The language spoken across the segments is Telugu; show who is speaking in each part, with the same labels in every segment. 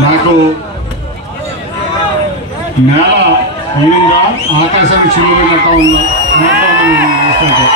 Speaker 1: నాకు నేల ఈనంగా ఆకాశానికి చిలువైనట్టు ఉందా. చూస్తుంటే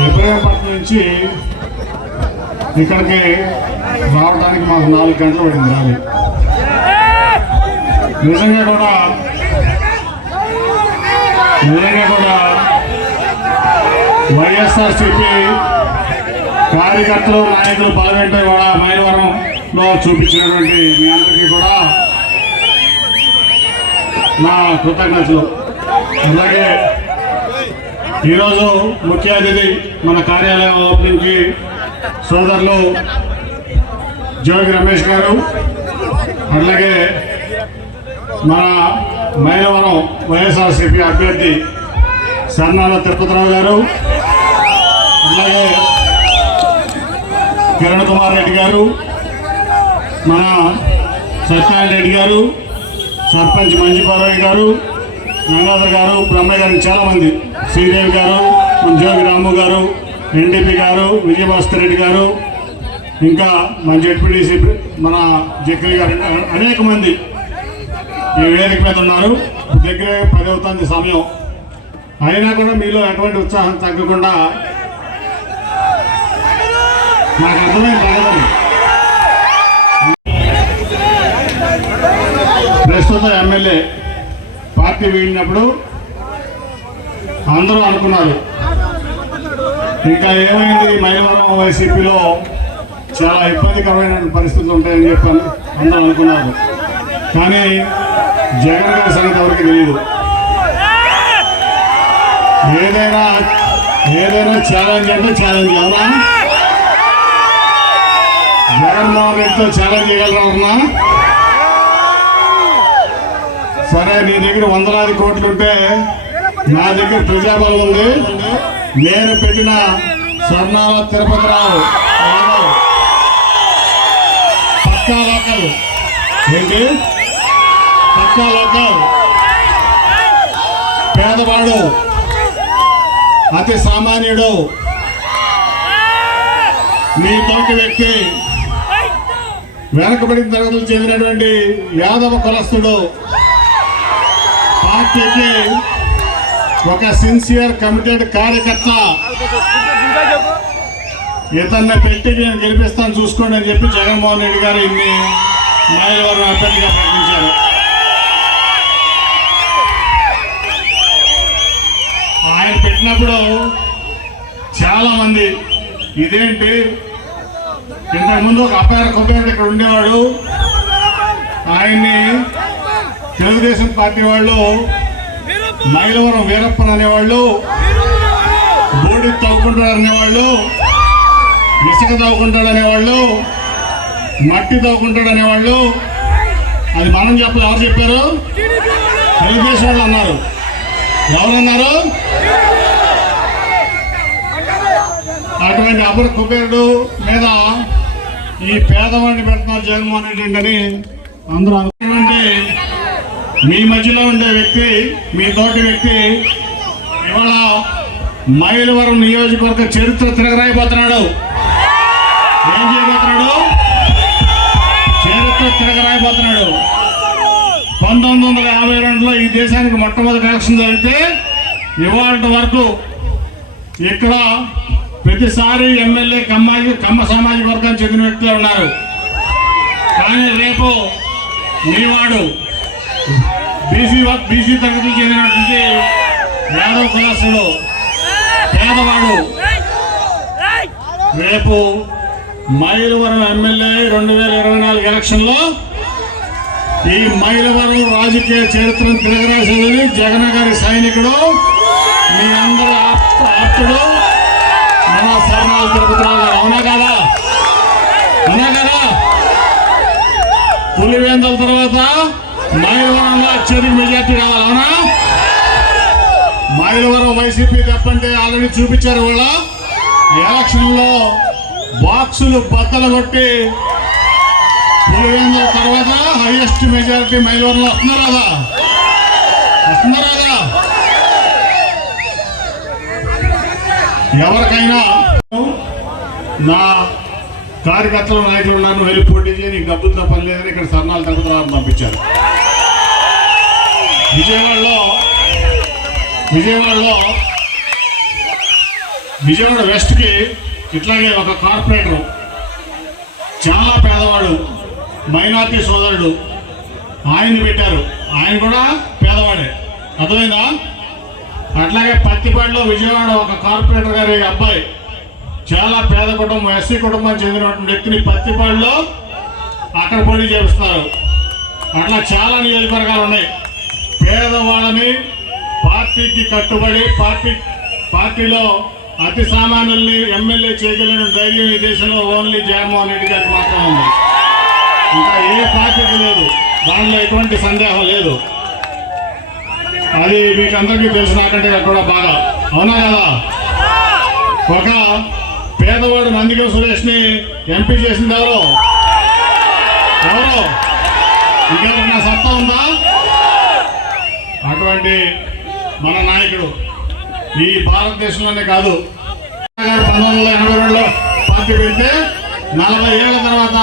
Speaker 1: ఇబ్రహీంపట్నం నుంచి ఇక్కడికి రావడానికి మాకు నాలుగు గంటలు పడింది రాలి నిజంగా కూడా నిజంగా కూడా వైఎస్ఆర్సీపీ కార్యకర్తలు నాయకులు బలమేంటో కూడా మైలవరంలో చూపించినటువంటి మీ అందరికీ కూడా నా కృతజ్ఞతలు. అలాగే ఈరోజు ముఖ్య అతిథి మన కార్యాలయం ఓపెనింగ్కి సోదరులు జోగి రమేష్ గారు అలాగే మన మైలవరం వైఎస్ఆర్సీపీ అభ్యర్థి సన్నాల తిరుపతిరావు గారు అలాగే కిరణ్ కుమార్ రెడ్డి గారు మన సత్యనారాయణ రెడ్డి గారు సర్పంచ్ మంజుపారాయణ గారు గంగాధర్ గారు బ్రహ్మయ్య గారు చాలామంది. శ్రీదేవి గారు ఉద్యోగి జోగి రాము గారు ఎన్డీపీ గారు విజయభాస్కర్ రెడ్డి గారు ఇంకా మన జెడ్పీడీసీ మన జక్కయ్య గారు అనేక మంది ఈ వేదిక మీద ఉన్నారు. దగ్గర పది అవుతుంది సమయం. అయినా కూడా మీలో ఎటువంటి ఉత్సాహం తగ్గకుండా నాకు అర్థమైంది తగ్గదని ప్రస్తుత ఎమ్మెల్యే పార్టీ వీడినప్పుడు అందరూ అనుకున్నారు. ఇంకా ఏమైంది? మైలవరం వైసీపీలో చాలా ఇబ్బందికరమైన పరిస్థితులు ఉంటాయని చెప్పి అందరూ అనుకున్నారు. కానీ జగన్ గారి సంగతి ఎవరికి తెలియదు ఏదైనా ఏదైనా ఛాలెంజ్ అంటే ఛాలెంజ్ అవునా? జగన్మోహన్ రెడ్డితో ఛాలెంజ్ చేయగలరా సరే నీ దగ్గర వందలాది కోట్లు ఉంటే నా దగ్గర ప్రజాబలం ఉంది. నేను పెట్టిన స్వర్ణాల తిరుపతిరావు. రావు పక్కా లోకల్. ఏంటి? పక్కా లోకల్. పేదవాడు. అతి సామాన్యుడు. మీ తోటి వ్యక్తి. వెనకబడిన తరగతులు చెందినటువంటి యాదవ కులస్తుడు పార్టీకి ఒక సిన్సియర్ కమిటెడ్ కార్యకర్త. ఇతన్ని పెట్టి నేను గెలిపిస్తాను చూసుకోండి అని చెప్పి జగన్మోహన్ రెడ్డి గారు ఇన్ని మైలవరం అభ్యర్థిగా ప్రకటించారు. ఆయన పెట్టినప్పుడు చాలామంది ఇదేంటి ఇంతకుముందు ఒక అపార కొబ్బరి ఇక్కడ ఉండేవాడు. ఆయన్ని తెలుగుదేశం పార్టీ వాళ్ళు మైలవరం వీరప్పన్ అనేవాళ్ళు బోడి తవ్వుకుంటాడు అనేవాళ్ళు ఇసుక తవ్వుకుంటాడు అనేవాళ్ళు మట్టి తవ్వుకుంటాడు అనేవాళ్ళు అది మనం చెప్పలేదు ఎవరు చెప్పారు? తెలుగుదేశం వాళ్ళు అన్నారు. ఎవరన్నారు? అటువంటి అపర కుబేరుడు మీద ఈ పేదవాడిని పెడుతున్నారు జగన్మోహన్ రెడ్డి అని అందరూ అనుకుంటే మీ మధ్యలో ఉండే వ్యక్తి మీ తోటి వ్యక్తి ఇవాళ మైలవరం నియోజకవర్గ చరిత్ర తిరగరాయిపోతున్నాడు ఏం చేయబోతున్నాడు? చరిత్ర తిరగరాయిపోతున్నాడు పంతొమ్మిది వందల యాభై రెండులో ఈ దేశానికి మొట్టమొదటి ఎలక్షన్ జరిగితే ఇవాళ వరకు ఇక్కడ ప్రతిసారి ఎమ్మెల్యే కమ్మాయి కమ్మ సమాజం వర్గానికి చెందిన వ్యక్తులు ఉన్నారు. కానీ రేపు మీవాడు బీసీ బీసీ తరగతికి చెందినటువంటి యాదవ్ కులస్తుడు పేదవాడు రేపు మైలవరం ఎమ్మెల్యే రెండు వేల ఇరవై నాలుగు ఎలక్షన్లో ఈ మైలవరం రాజకీయ చరిత్రను తిరగరాసేదని జగన్ గారి సైనికుడు. మీ అందరి ఆప్తుడు. మన శరణాల తిరుపతిరావు గారు అవునా కదా? అవునా కదా పులివేందల తర్వాత మైలవరంలో అత్యధిక మెజార్టీ రావాలి అవునా? మైలవరం వైసీపీ తప్పంటే ఆల్రెడీ చూపించారు వాళ్ళ. ఎలక్షన్లో బాక్సులు బద్దలు కొట్టి పులివేందల తర్వాత హైయెస్ట్ మెజారిటీ మైలవరంలో వస్తున్నారా కదా వస్తున్నారా కదా ఎవరికైనా నా కార్యకర్తలు నాయకులు ఉన్నారు వెళ్ళి పోటీ చేయని నీకు డబ్బులతో పని లేదని ఇక్కడ సర్నాలు తిరుపతి పంపించారు. విజయవాడలో విజయవాడలో విజయవాడ వెస్ట్కి ఇట్లాగే ఒక కార్పొరేటర్ చాలా పేదవాడు మైనార్టీ సోదరుడు ఆయన్ని పెట్టారు. ఆయన కూడా పేదవాడే. అర్థమైందా? అట్లాగే పత్తిపాడులో విజయవాడ ఒక కార్పొరేటర్ గారి అబ్బాయి. చాలా పేద కుటుంబం ఎస్సీ కుటుంబం చెందినటువంటి వ్యక్తిని పత్తిపాడులో అక్కడ పోటీ చేపిస్తారు అట్లా చాలా నియోజకవర్గాలు ఉన్నాయి. పేదవాళ్ళని పార్టీకి కట్టుబడి పార్టీ పార్టీలో అతి సామాన్యుల్ని ఎమ్మెల్యే చేయగలిగిన ధైర్యం ఈ దేశంలో ఓన్లీ జగన్మోహన్ రెడ్డి గారికి మాత్రం ఉంది. ఇంకా ఏ పార్టీకి లేదు. దానిలో ఎటువంటి సందేహం లేదు. అది మీకు అందరికీ తెలుసు కూడా బాగా. అవునా కదా? ఒక పేదవాడు నందిగం సురేష్ని ఎంపీ చేసింది ఎవరు? ఎవరు? ఇంకా నా సత్తా ఉందా? అటువంటి మన నాయకుడు ఈ భారతదేశంలోనే కాదు. పంతొమ్మిది వందల ఎనభై రెండులో పార్టీ పెడితే నలభై ఏళ్ళ తర్వాత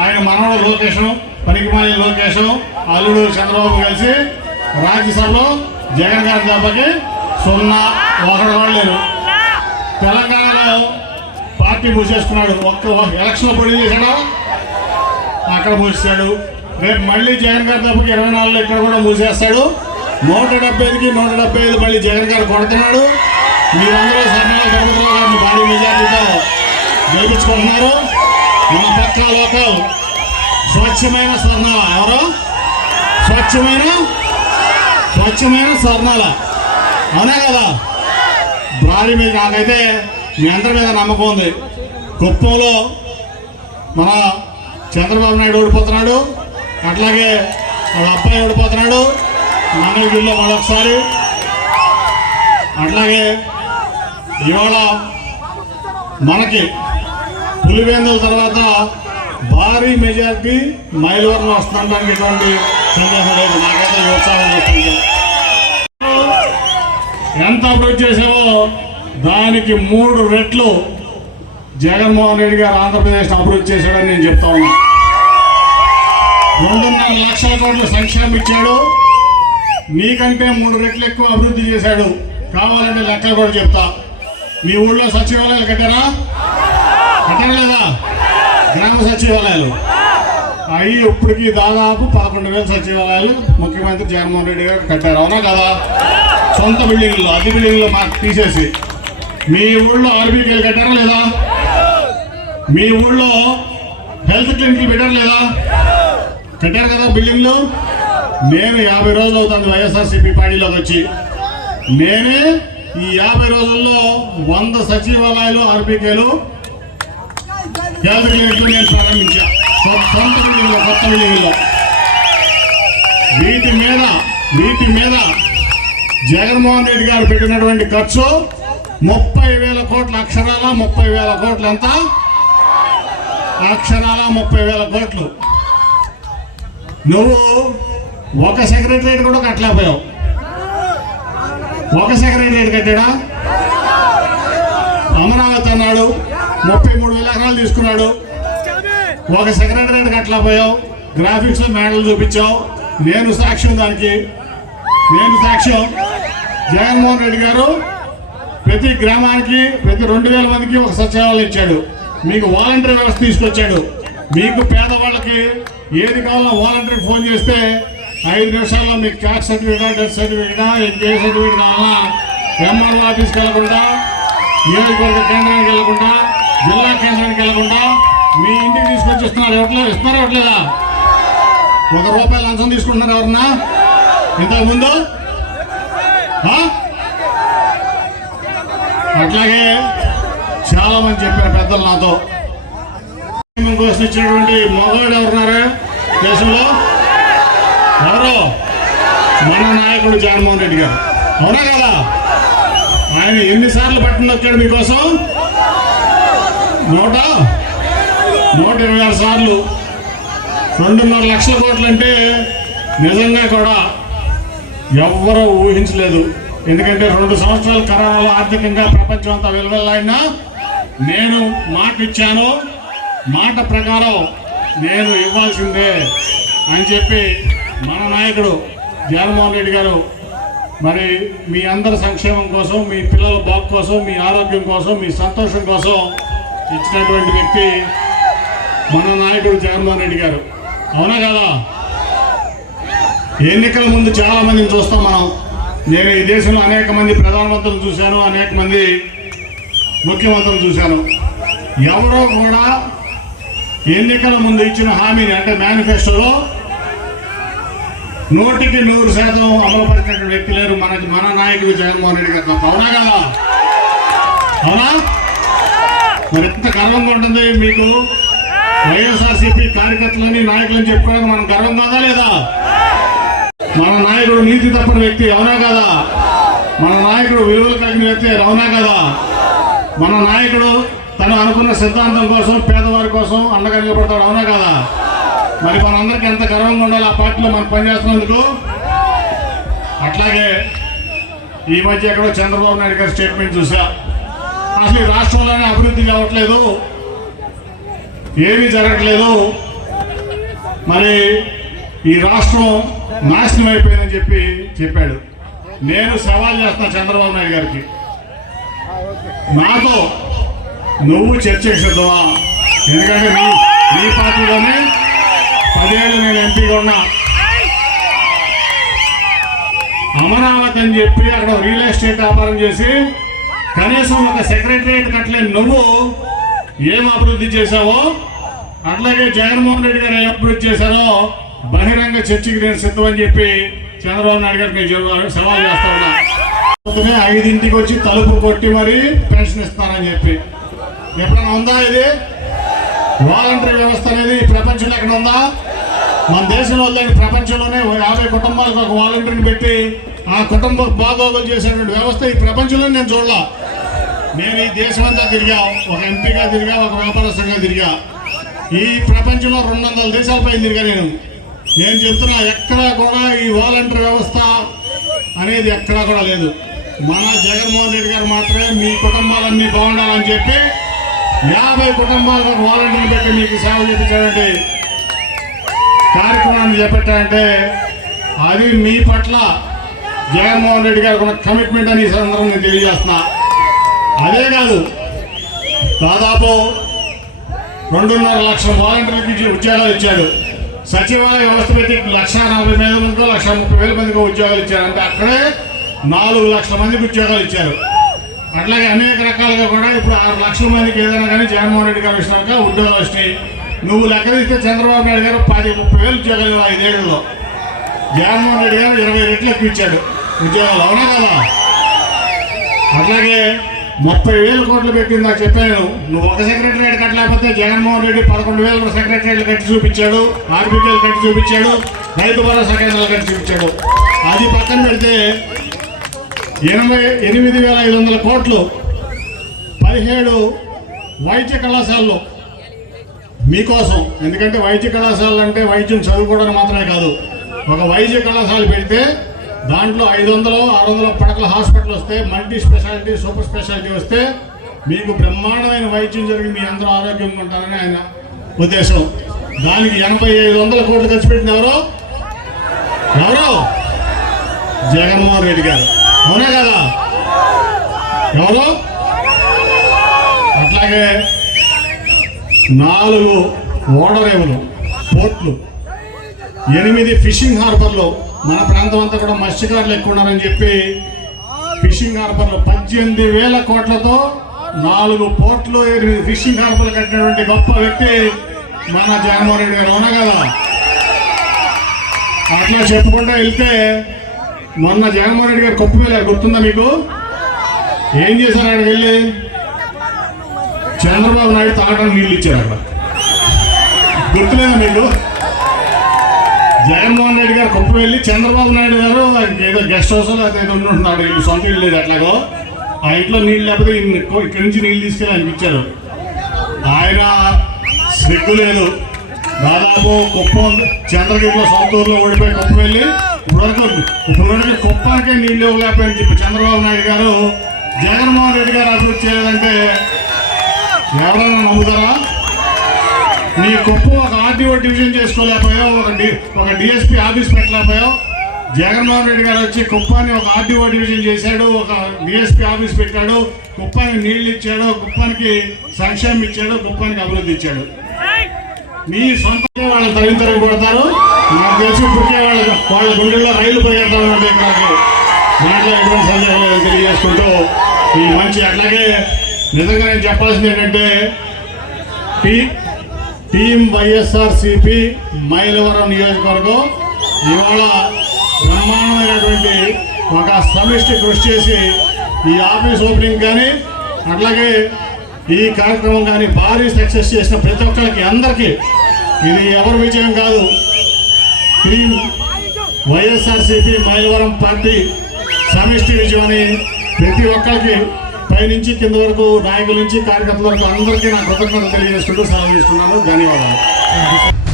Speaker 1: ఆయన మనవడు లోకేష్ పనికిమాలి లోకేష్ అల్లుడు చంద్రబాబు కలిసి రాజ్యసభలో జగన్ గారి దెబ్బకి సున్నా ఒకడు వాడలేరు. తెలంగాణలో పార్టీ మూసేసుకున్నాడు. ఒక్క ఎలక్షన్ పోటీ చేశాడా? అక్కడ మూసేశాడు. రేపు మళ్ళీ జగన్ గారి తప్పకి ఇరవై నాలుగులో ఇక్కడ కూడా మూసేస్తాడు. నూట డెబ్బై ఐదుకి నూట డెబ్బై ఐదు మళ్ళీ జగన్ గారు కొడుతున్నాడు. మీరందరూ సర్నాల తిరుపతిలో గారిని భారీ మెజార్టీతో గెలిపించుకుంటున్నారు. మన పక్క లోకల్ స్వచ్ఛమైన స్వర్ణాల. ఎవరు? స్వచ్ఛమైన? స్వచ్ఛమైన స్వర్ణాల. అవునా కదా? భారీ మీద నాకైతే మీ అందరి మీద నమ్మకం ఉంది. కుప్పంలో మన చంద్రబాబు నాయుడు ఓడిపోతున్నాడు. అట్లాగే వాళ్ళ అబ్బాయి ఓడిపోతున్నాడు. మంగళగిరిలో మరొకసారి. అట్లాగే ఇవాళ మనకి పులివేందుల తర్వాత భారీ మెజార్టీ మైలవరం వస్తుండడానికి ఎటువంటి సందేహం లేదు. నాకైతే ఈ ఉత్సాహం వస్తుంది ఎంత అభివృద్ధి చేసావో దానికి మూడు రెట్లు జగన్మోహన్ రెడ్డి గారు ఆంధ్రప్రదేశ్ అభివృద్ధి చేశాడని నేను చెప్తా ఉన్నా. రెండున్నర లక్షల కోట్ల సంక్షేమం ఇచ్చాడు. నీకంటే మూడు రెట్లు ఎక్కువ అభివృద్ధి చేశాడు. కావాలంటే లెక్కలు కూడా చెప్తా. మీ ఊళ్ళో సచివాలయాలు కట్టారా? కట్టలేదా? గ్రామ సచివాలయాలు. అవి ఇప్పటికి దాదాపు పదకొండు వేల సచివాలయాలు ముఖ్యమంత్రి జగన్మోహన్ రెడ్డి గారు కట్టారు. అవునా కదా? సొంత బిల్డింగ్లో అది బిల్డింగ్లో మాకు తీసేసి. మీ ఊళ్ళో ఆర్బీకేలు కట్టారా లేదా? మీ ఊళ్ళో హెల్త్ క్లినిక్లు పెట్టారు లేదా? కట్టారు కదా బిల్డింగ్లు? నేను యాభై రోజులు అవుతుంది వైఎస్ఆర్సీపీ పార్టీలోకి వచ్చి. నేనే ఈ యాభై రోజుల్లో వంద సచివాలయాలు ఆర్బీకేలు హెల్త్ క్లినిక్లు నేను ప్రారంభించా. సొంత బిల్డింగ్లో కొత్త బిల్డింగ్లో. వీటి మీద వీటి మీద జగన్మోహన్ రెడ్డి గారు పెట్టినటువంటి ఖర్చు ముప్పై వేల కోట్ల అక్షరాల ముప్పై వేల కోట్లు ఎంత? అక్షరాల ముప్పై వేల కోట్లు. నువ్వు ఒక సెక్రటరేట్ కూడా కట్టలేకపోయావు. ఒక సెక్రటరేట్ కట్టాడా? అమరావతి అన్నాడు ముప్పై మూడు వేల ఎకరాలు తీసుకున్నాడు. ఒక సెక్రటరేట్ కట్టలేకపోయావు. గ్రాఫిక్స్ మేడలు చూపించావు. నేను సాక్ష్యం దానికి. నేను సాక్ష్యం. జగన్మోహన్ రెడ్డి గారు ప్రతి గ్రామానికి ప్రతి రెండు వేల మందికి ఒక సచివాలయం ఇచ్చాడు. మీకు వాలంటీర్ వ్యవస్థ తీసుకొచ్చాడు. మీకు పేదవాళ్ళకి ఏది కావాలో వాలంటీర్ ఫోన్ చేస్తే ఐదు నిమిషాల్లో మీకు క్యాస్ట్ సర్టిఫికేట్ డెత్ సర్టిఫికేట్ ఏ సర్టిఫికేట్ కావాలన్నా ఎంఆర్ఓ ఆఫీస్కి వెళ్ళకుండా నియోజకవర్గ కేంద్రానికి వెళ్ళకుండా జిల్లా కేంద్రానికి వెళ్ళకుండా మీ ఇంటికి తీసుకొచ్చి ఇస్తున్నారు. ఇవ్వట్లేదు ఇస్తున్నారా ఇవ్వట్లేదా? ఒక రూపాయి లంచం తీసుకుంటున్నారు ఎవరన్నా? ఇంతకుముందు అట్లాగే చాలా మంది చెప్పారు పెద్దలు నాతో. కోసం ఇచ్చినటువంటి మగవాడు ఎవరున్నారు దేశంలో? ఎవరు? మన నాయకుడు జగన్మోహన్ రెడ్డి గారు. అవునా కదా? ఆయన ఎన్నిసార్లు పట్టణం వచ్చాడు మీకోసం? నూట? నూట ఇరవై ఆరు సార్లు. రెండున్నర లక్షల కోట్లు అంటే నిజంగా కూడా ఎవ్వరూ ఊహించలేదు. ఎందుకంటే రెండు సంవత్సరాల కరోనాలో ఆర్థికంగా ప్రపంచం అంతా విలువలాడినా నేను మాట ఇచ్చాను మాట ప్రకారం నేను ఇవ్వాల్సిందే అని చెప్పి మన నాయకుడు జగన్మోహన్ రెడ్డి గారు మరి మీ అందరి సంక్షేమం కోసం మీ పిల్లల బాగు కోసం మీ ఆరోగ్యం కోసం మీ సంతోషం కోసం ఇచ్చినటువంటి వ్యక్తి మన నాయకుడు జగన్మోహన్ రెడ్డి గారు. అవునా కదా? ఎన్నికల ముందు చాలా మందిని చూస్తాం మనం. నేను ఈ దేశంలో అనేక మంది ప్రధానమంత్రులు చూశాను అనేక మంది ముఖ్యమంత్రులు చూశాను. ఎవరో కూడా ఎన్నికల ముందు ఇచ్చిన హామీని అంటే మేనిఫెస్టోలో నూటికి నూరు శాతం అమలుపరిచినటువంటి వ్యక్తి లేరు మన మన నాయకుడు జగన్మోహన్ రెడ్డి గారు తప్ప. అవునా కదా? అవునా? మరి ఎంత గర్వంగా ఉంటుంది మీకు? వైఎస్ఆర్సీపీ కార్యకర్తలని నాయకులని చెప్పుకోవడానికి మనం గర్వం కాదా లేదా? మన నాయకుడు నీతి తప్పని వ్యక్తి అవునా కదా? మన నాయకుడు విలువలు కలిగిన వ్యక్తి అవునా కదా? మన నాయకుడు తను అనుకున్న సిద్ధాంతం కోసం పేదవారి కోసం అండగా నిలబడతాడు అవునా కదా? మరి మనందరికీ ఎంత గర్వంగా ఉండాలి ఆ పార్టీలో మనం పనిచేస్తున్నందుకు? అట్లాగే ఈ మధ్య ఎక్కడో చంద్రబాబు నాయుడు గారి స్టేట్మెంట్ చూసా. అసలు ఈ రాష్ట్రంలోనే అభివృద్ధి కావట్లేదు. ఏమీ జరగట్లేదు. మరి ఈ రాష్ట్రం నాశనం అయిపోయిందని చెప్పి చెప్పాడు. నేను సవాల్ చేస్తున్నా చంద్రబాబు నాయుడు గారికి. నాతో నువ్వు చర్చకు ఎందుకంటే నీ నీ పార్టీలోనే పదేళ్ళు నేను ఎంపీగా ఉన్నా. అమరావతి అని చెప్పి అక్కడ రియల్ ఎస్టేట్ వ్యాపారం చేసి కనీసం ఒక సెక్రటరియట్ కట్టలేని నువ్వు ఏం అభివృద్ధి చేశావో అట్లాగే జగన్మోహన్ రెడ్డి గారు ఏం అభివృద్ధి చేశారో బహిరంగ చర్చకి నేను సిద్ధమని చెప్పి చంద్రబాబు నాయుడు గారికి నేను సవాల్ చేస్తా ఉన్నా. ఐదింటికి వచ్చి తలుపు కొట్టి మరి పెన్షన్ ఇస్తానని చెప్పి. ఎప్పుడైనా ఉందా ఇది? వాలంటరీ వ్యవస్థ అనేది ప్రపంచంలో ఎక్కడ ఉందా? మన దేశంలో లేని ప్రపంచంలోనే యాభై కుటుంబాలకు ఒక వాలంటీర్ని పెట్టి ఆ కుటుంబ బాగోగులు చేసేటువంటి వ్యవస్థ ఈ ప్రపంచంలో నేను చూడలా. నేను ఈ దేశమంతా తిరిగా ఒక ఎంపీగా తిరిగా ఒక వ్యాపారస్తుగా తిరిగా ఈ ప్రపంచంలో రెండు వందల దేశాలపై తిరిగా నేను. నేను చెప్తున్నా ఎక్కడా కూడా ఈ వాలంటీర్ వ్యవస్థ అనేది ఎక్కడా కూడా లేదు. మన జగన్మోహన్ రెడ్డి గారు మాత్రమే మీ కుటుంబాలన్నీ బాగుండాలని చెప్పి యాభై కుటుంబాలకు ఒక పెట్టి మీకు సేవ చేపించాడంటే కార్యక్రమాన్ని చేపట్టారంటే అది మీ పట్ల జగన్మోహన్ రెడ్డి గారికి ఉన్న కమిట్మెంట్ అని ఈ సందర్భంగా నేను తెలియజేస్తున్నా. అదే కాదు దాదాపు రెండున్నర లక్షల వాలంటీర్లకి ఉద్యోగాలు ఇచ్చాడు. సచివాలయ వ్యవస్థ పెట్టి లక్ష నలభై వేల మందితో లక్ష ముప్పై వేల మందికి ఉద్యోగాలు ఇచ్చారు అంటే అక్కడే నాలుగు లక్షల మందికి ఉద్యోగాలు ఇచ్చారు. అట్లాగే అనేక రకాలుగా కూడా ఇప్పుడు ఆరు లక్షల మందికి ఏదైనా కానీ జగన్మోహన్ రెడ్డి గారు ఇచ్చినాక ఉద్యోగాలు వచ్చినాయి నువ్వు లెక్కదిస్తే చంద్రబాబు నాయుడు గారు పది ముప్పై వేలు ఉద్యోగాలు ఐదేళ్ళలో. జగన్మోహన్ రెడ్డి గారు ఇరవై రెట్లు ఎక్కువ ఇచ్చాడు. ఉద్యోగాలు అవునా కదా? అట్లాగే ముప్పై వేల కోట్లు పెట్టింది నాకు చెప్పాను. నువ్వు ఒక సెక్రటరీ కట్టలేకపోతే జగన్మోహన్ రెడ్డి పదకొండు వేల సెక్రటరీలు కట్టి చూపించాడు ఆర్బికేలు కట్టి చూపించాడు రైతు భరోసా కేంద్రాలు కట్టి చూపించాడు. అది పక్కన పెడితే ఎనభై ఎనిమిది వేల ఐదు వందల కోట్లు పదిహేడు వైద్య కళాశాలలో మీకోసం. ఎందుకంటే వైద్య కళాశాలలు అంటే వైద్యం చదువుకోవడానికి మాత్రమే కాదు. ఒక వైద్య కళాశాల పెడితే దాంట్లో ఐదు వందలు ఆరు వందల పడకల హాస్పిటల్ వస్తే మల్టీ స్పెషాలిటీ సూపర్ స్పెషాలిటీ వస్తే మీకు బ్రహ్మాండమైన వైద్యం జరిగి మీ అందరూ ఆరోగ్యంగా ఉంటారని ఆయన ఉద్దేశం. దానికి ఎనభై ఐదు వందల కోట్లు ఖర్చు పెట్టిన ఎవరు? ఎవరు? జగన్మోహన్ రెడ్డి గారు. అవునా కదా? ఎవరు? అట్లాగే నాలుగు ఓడరేవులు పోర్ట్లు ఎనిమిది ఫిషింగ్ హార్బర్లు మన ప్రాంతం అంతా కూడా మత్స్యకారులు ఎక్కువ ఉన్నారని చెప్పి ఫిషింగ్ హార్బర్లు పద్దెనిమిది వేల కోట్లతో నాలుగు పోర్ట్లు ఫిషింగ్ హార్బర్లు కట్టినటువంటి గొప్ప వ్యక్తి మన జగన్మోహన్ రెడ్డి గారు. అవునా కదా? అట్లా చెప్పుకుంటూ వెళ్తే మొన్న జగన్మోహన్ రెడ్డి గారు కొప్పు వెళ్ళారు గుర్తుందా మీకు? ఏం చేశారు అక్కడికి వెళ్ళి? చంద్రబాబు నాయుడు తాగడానికి నీళ్ళు ఇచ్చారు అక్కడ. గుర్తులేదా మీకు? జగన్మోహన్ రెడ్డి గారు కుప్ప వెళ్ళి చంద్రబాబు నాయుడు గారు ఏదో గెస్ట్ హౌస్ లేకపోతే ఏదో ఉంటున్నాడు వీళ్ళు సొంత ఇల్లు లేదు ఎట్లాగో ఆ ఇంట్లో నీళ్ళు లేకపోతే ఇక్కడి నుంచి నీళ్ళు తీసుకెళ్ళి అనిపించారు ఇచ్చారు. ఆయన సిగ్గు లేదు దాదాపు కుప్పం చంద్రగిరిలో సొంత ఊర్లో ఓడిపోయి కుప్ప వెళ్ళి ఇప్పటివరకు ఇప్పటివరకు కుప్పానికే నీళ్ళు ఇవ్వలేకపోయింది చెప్పి చంద్రబాబు నాయుడు గారు జగన్మోహన్ రెడ్డి గారు అభివృద్ధి చేయలేదంటే ఎవరైనా నమ్ముతారా? నీ కుప్పు ఒక ఆర్టీఓ డివిజన్ చేసుకోలేకపోయావు ఒక డి ఒక డిఎస్పీ ఆఫీస్ పెట్టలేకపోయావు. జగన్మోహన్ రెడ్డి గారు వచ్చి కుప్పాన్ని ఒక ఆర్టీఓ డివిజన్ చేశాడు ఒక డిఎస్పీ ఆఫీస్ పెట్టాడు కుప్పానికి నీళ్ళు ఇచ్చాడు కుప్పానికి సంక్షేమం ఇచ్చాడు కుప్పానికి అభివృద్ధి ఇచ్చాడు. మీ సొంతంగా వాళ్ళు తరిగి తరిగి కొడతారు నాకు తెలిసి పుట్టే వాళ్ళ వాళ్ళ గుండెల్లో రైలు పరిగెడతా ఉంటే నాకు దాంట్లో ఎటువంటి సందేహం తెలియజేసుకుంటూ ఈ మంచి అట్లాగే నిజంగా నేను చెప్పాల్సింది ఏంటంటే టీం వైఎస్ఆర్సిపి మైలవరం నియోజకవర్గం ఇవాళ బ్రహ్మాండమైనటువంటి ఒక సమిష్టి కృషి చేసి ఈ ఆఫీస్ ఓపెనింగ్ కానీ అట్లాగే ఈ కార్యక్రమం కానీ భారీ సక్సెస్ చేసిన ప్రతి ఒక్కరికి అందరికీ ఇది ఎవరి విజయం కాదు. టీం వైఎస్ఆర్సీపీ మైలవరం పార్టీ సమిష్టి విజయం అని ప్రతి ఒక్కరికి పైనుంచి కింద వరకు నాయకుల నుంచి కార్యకర్తల వరకు అందరికీ నా కృతజ్ఞతలు తెలియజేసుకుంటూ సెలవు తీసుకున్నాను. ధన్యవాదాలు.